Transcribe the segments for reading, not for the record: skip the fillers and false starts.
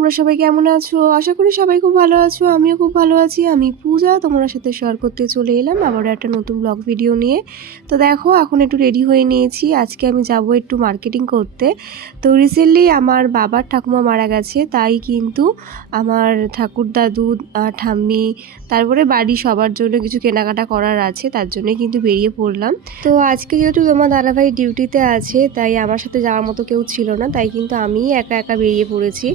তোমরা সবাই কেমন আছো? আশা করি সবাই খুব ভালো আছো। আমিও খুব ভালো আছি। আমি পূজা, তোমাদের সাথে শেয়ার করতে চলে এলাম আবারও একটা নতুন ব্লগ ভিডিও নিয়ে। তো দেখো, এখন একটু রেডি হয়ে নিয়েছি। আজকে আমি যাব একটু মার্কেটিং করতে। তো রিসেন্টলি আমার বাবার ঠাকুমা মারা গেছে, তাই কিন্তু আমার ঠাকুর দাদু, ঠাম্মি, তারপরে বাড়ি সবার জন্য কিছু কেনাকাটা করার আছে, তার জন্যই কিন্তু বেরিয়ে পড়লাম। তো আজকে যেহেতু তোমার দাদাভাই ডিউটিতে আছে, তাই আমার সাথে যাওয়ার মতো কেউ ছিল না, তাই কিন্তু আমি একা একা বেরিয়ে পড়েছি।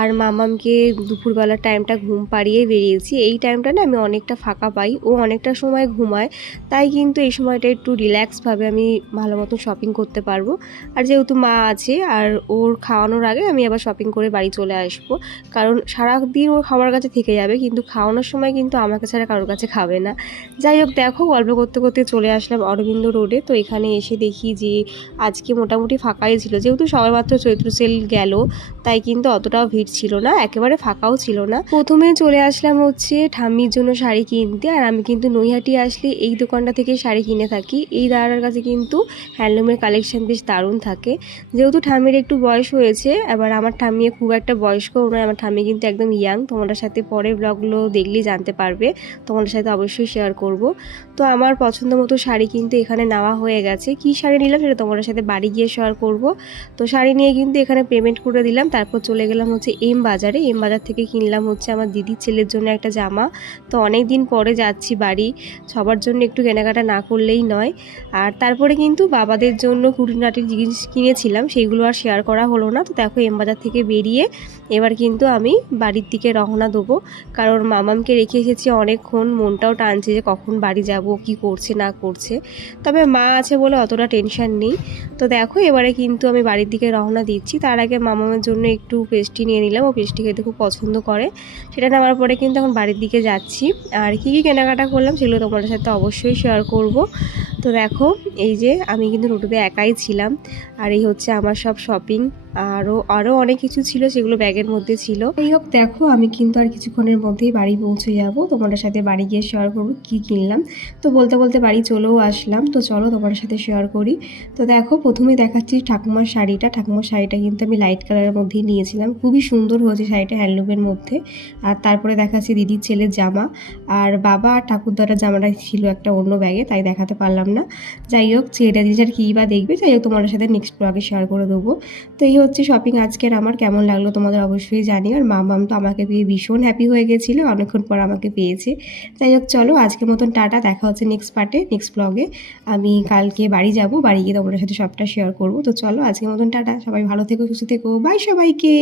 আর মামামকে দুপুরবেলার টাইমটা ঘুম পাড়িয়ে বেরিয়েছি। এই টাইমটা না আমি অনেকটা ফাঁকা পাই, ও অনেকটা সময় ঘুমায়, তাই কিন্তু এই সময়টা একটু রিল্যাক্সভাবে আমি ভালো মতো শপিং করতে পারবো। আর যেহেতু মা আছে, আর ওর খাওয়ানোর আগে আমি আবার শপিং করে বাড়ি চলে আসবো, কারণ সারাদিন ওর খাওয়ার কাছে থেকে যাবে, কিন্তু খাওয়ানোর সময় কিন্তু আমাকে ছাড়া কারোর কাছে খাবে না। যাই হোক, দেখো গল্প করতে করতে চলে আসলাম অরবিন্দ রোডে। তো এখানে এসে দেখি যে আজকে মোটামুটি ফাঁকাই ছিল, যেহেতু সবেমাত্র চৈত্র সেল গেল, তাই কিন্তু অতটাও ভিড় ছিল না, একেবারে ফাঁকাও ছিল না। প্রথমে চলে আসলাম হচ্ছে ঠাম্মির জন্য শাড়ি কিনতে। আর আমি কিন্তু নৈহাটি আসলে এই দোকানটা থেকে শাড়ি কিনে থাকি। এই দাদার কাছে কিন্তু হ্যান্ডলুমের কালেকশন বেশ দারুণ থাকে। যেহেতু ঠাম্মির একটু বয়স হয়েছে, আবার আমার ঠাম্মি খুব একটা বয়স্কও নয়, আমার ঠাম্মি কিন্তু একদম ইয়াং। তোমাদের সাথে পরে ব্লগগুলো দেখলেই জানতে পারবে, তোমাদের সাথে অবশ্যই শেয়ার করব। তো আমার পছন্দ মতো শাড়ি কিন্তু এখানে নেওয়া হয়ে গেছে। কি শাড়ি নিলাম সেটা তোমাদের সাথে বাড়ি গিয়ে শেয়ার করব। তো শাড়ি নিয়ে কিন্তু এখানে পেমেন্ট করে দিলাম, তারপর চলে গেলাম হচ্ছে এম বাজারে। এম বাজার থেকে কিনলাম হচ্ছে আমার দিদির ছেলের জন্য একটা জামা। তো অনেক দিন পরে যাচ্ছি বাড়ি, সবার জন্য একটু কেনাকাটা না করলেই নয়। আর তারপরে কিন্তু বাবাদের জন্য খুঁটিনাটির জিনিস কিনেছিলাম, সেইগুলো আর শেয়ার করা হলো না। তো দেখো, এম বাজার থেকে বেরিয়ে এবার কিন্তু আমি বাড়ির দিকে রওনা দেবো, কারণ মামামকে রেখে এসেছি অনেকক্ষণ, মনটাও টানছে যে কখন বাড়ি যাব, কি করছে না করছে। তবে মা আছে বলে অতটা টেনশন নেই। তো দেখো, এবারে কিন্তু আমি বাড়ির দিকে রওনা দিচ্ছি। তার আগে মামামের জন্য একটু পেস্ট্রি নিয়ে নিলাম, ও পেস্ট্রি খেতে খুব পছন্দ করে। সেটা নেওয়ার পরে কিন্তু এখন বাড়ির দিকে যাচ্ছি। আর কী কী কেনাকাটা করলাম সেগুলো তোমাদের সাথে অবশ্যই শেয়ার করব। তো দেখো, এই যে আমি কিন্তু টোটোতে একাই ছিলাম, আর এই হচ্ছে আমার সব শপিং। আরও অনেক কিছু ছিল, সেগুলো ব্যাগের মধ্যে ছিল। যাই হোক, দেখো আমি কিন্তু আর কিছুক্ষণের মধ্যেই বাড়ি পৌঁছে যাব। তোমাদের সাথে বাড়ি গিয়ে শেয়ার করবো কী কিনলাম। তো বলতে বলতে বাড়ি চলেও আসলাম। তো চলো তোমাদের সাথে শেয়ার করি। তো দেখো, প্রথমে দেখাচ্ছি ঠাকুমার শাড়িটা। ঠাকুমার শাড়িটা কিন্তু আমি লাইট কালারের মধ্যেই নিয়েছিলাম, খুবই সুন্দর হয়েছে শাড়িটা, হ্যান্ডলুমের মধ্যে। আর তারপরে দেখাচ্ছি দিদির ছেলের জামা। আর বাবা আর ঠাকুরদার জামাটা ছিল একটা অন্য ব্যাগে, তাই দেখাতে পারলাম না। যাই হোক, ছেলেটা জিনিস আর কী বা দেখবে, যাই হোক তোমাদের সাথে নেক্সট ব্লগে শেয়ার করে দেবো। তো এই হচ্ছে শপিং আজকের আমার। কেমন লাগলো তোমাদের অবশ্যই জানিও। আর মামাম তো আমাকে পেয়ে ভীষণ হ্যাপি হয়ে গেছিলো, অনেকক্ষণ পর আমাকে পেয়েছে। যাই হোক, চলো আজকের মতন টাটা, দেখা হচ্ছে নেক্সট পার্টে, নেক্সট ব্লগে। আমি কালকে বাড়ি যাব, বাড়ি গিয়ে তোমাদের সাথে সবটা শেয়ার করবো। তো চলো আজকের মতন টাটা, সবাই ভালো থেকো, সুস্থ থেকো, বাই সবাইকে।